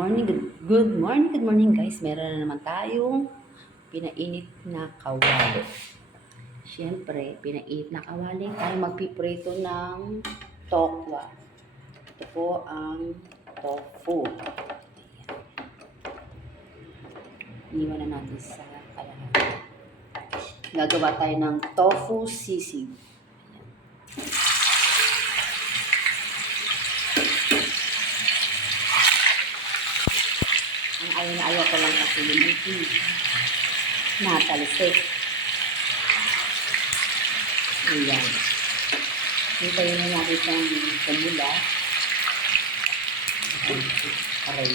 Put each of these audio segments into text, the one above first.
Good morning guys. Meron na naman tayong pinainit na kawali. Siyempre, pinainit na kawali, tayo magpiprito ng tokwa. Ito po ang tofu. Iniwan na natin sa kalahati. Gagawa tayo ng tofu sisig. Ang ayaw ko lang kasi yung natalsik. Ayan. Hintayin na natin siyang kumula. Aray.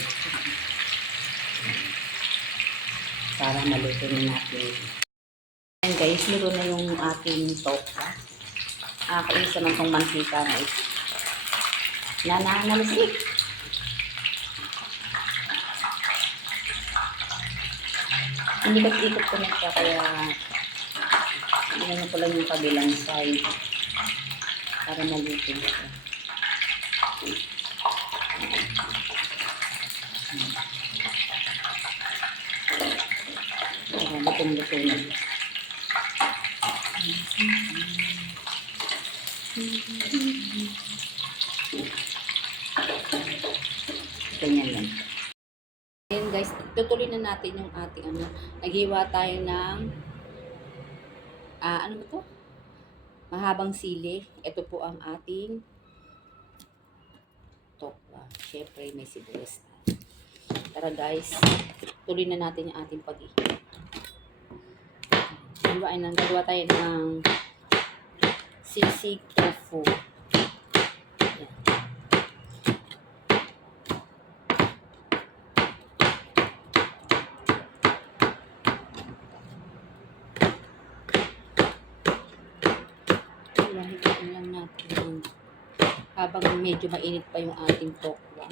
Para maluto na natin. Ayan guys, luto na yung ating tofu. Kaisa man itong mantika na ito. Nananalisik. Inikot-ikot ko na siya, kaya inano ko lang yung kabilang side para maluto siya. Lutong-luto na. Ganyan lang. Ayan guys, tutuloy na natin yung ating naghiwa tayo ng ano ba to? Mahabang sili. Ito po ang ating tokwa. Syempre may sibuyas na. Tara guys, tuloy na natin yung ating pag-ihiwa. Nagawa tayo ng sisig tofu. Hihihin lang natin habang medyo mainit pa yung ating tokwa.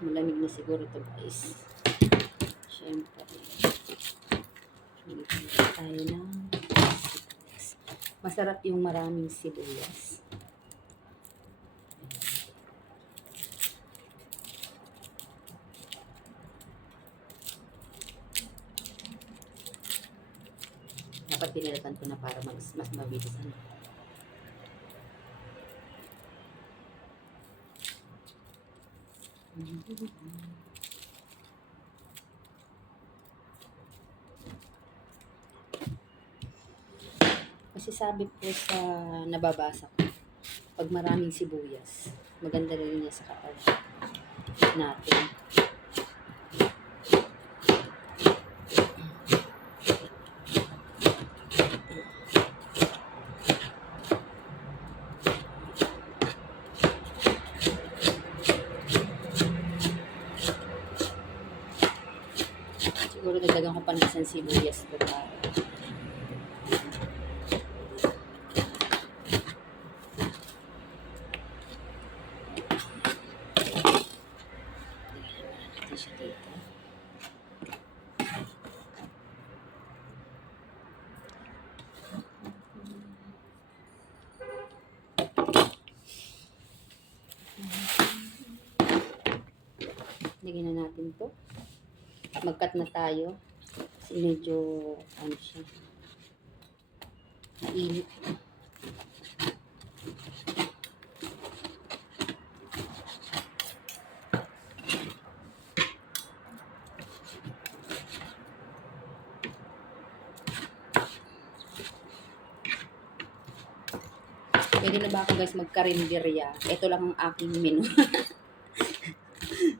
Malamig na siguro ito guys. Siyempre tayo ng masarap yung maraming sibuyas. Dapat pinilatan ko na para mas mabilis. Kasi sabi po sa nababasa ko, pag maraming sibuyas, maganda rin niya sa katawan natin. Siguro nagdagan ko pa ng isang sibuyas ko para siya dito. Lagyan na natin to. Mag-cut na tayo. Kasi medyo siya. Mainit. Pwede na ba ako guys magkarinderya? Ito lang ang aking menu.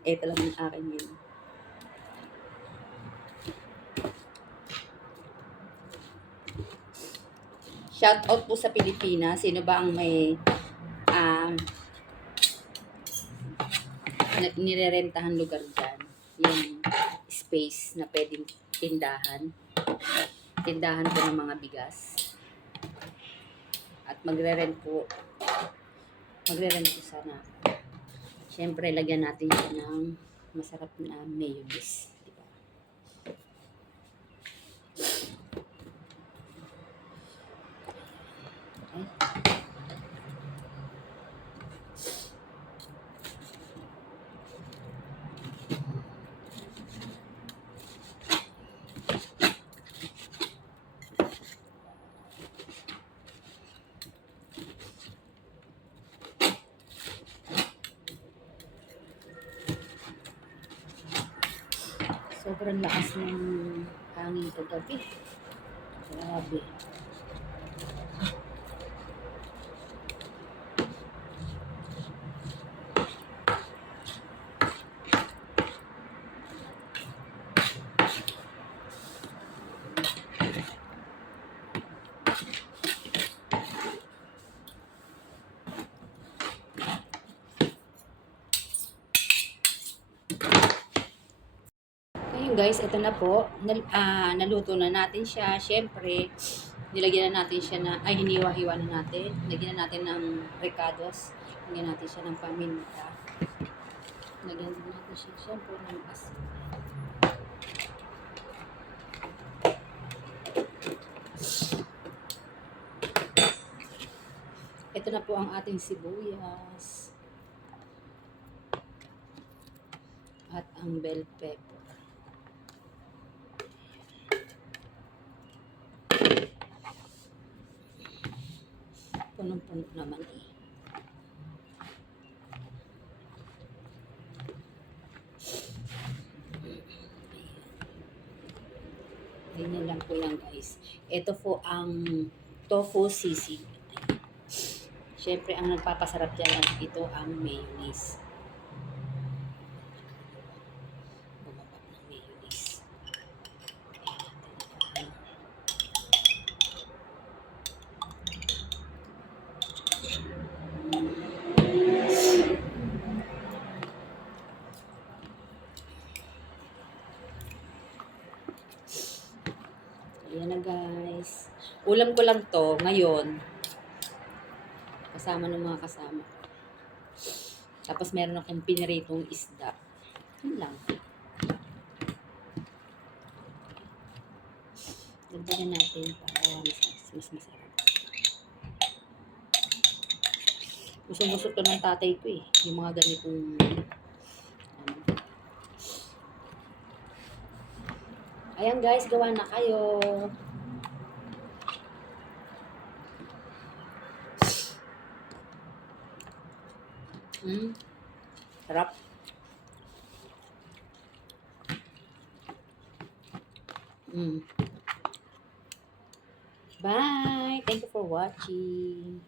Ito lang ang aking menu. Shout out po sa Pilipinas. Sino ba ang may nirerentahan lugar dyan? Yung space na pwedeng tindahan. Tindahan po ng mga bigas. At magre-rent po sana. Siyempre, lagyan natin siya ng masarap na mayonnaise. Diba? Okay. Sobrang lakas ng hangin kagabi. Grabe. Ayun guys, ito na po. Naluto na natin siya. Siyempre, nilagyan na natin siya na, ay hiniwa-hiwa na natin. Lagyan na natin ng ricados. Lagyan natin siya ng paminta. Lagyan din natin siya siyempre ng asin. Ito na po ang ating sibuyas. At ang bell pepper. Punong-puno naman eh. Ganyan lang po yan guys. Ito po ang tofu sisig. Siyempre, ang nagpapasarap dyan ito ang mayonnaise. Bumaba ng mayonnaise. Ayan na guys. Ulam ko lang to ngayon. Kasama ng mga kasama. Tapos meron akong piniritong isda. Yun lang. Dagdagan natin para mas masarap. Gusto to ng tatay ko eh. Yung mga ganitong ayan guys, gawa na kayo. Sarap. Bye. Thank you for watching.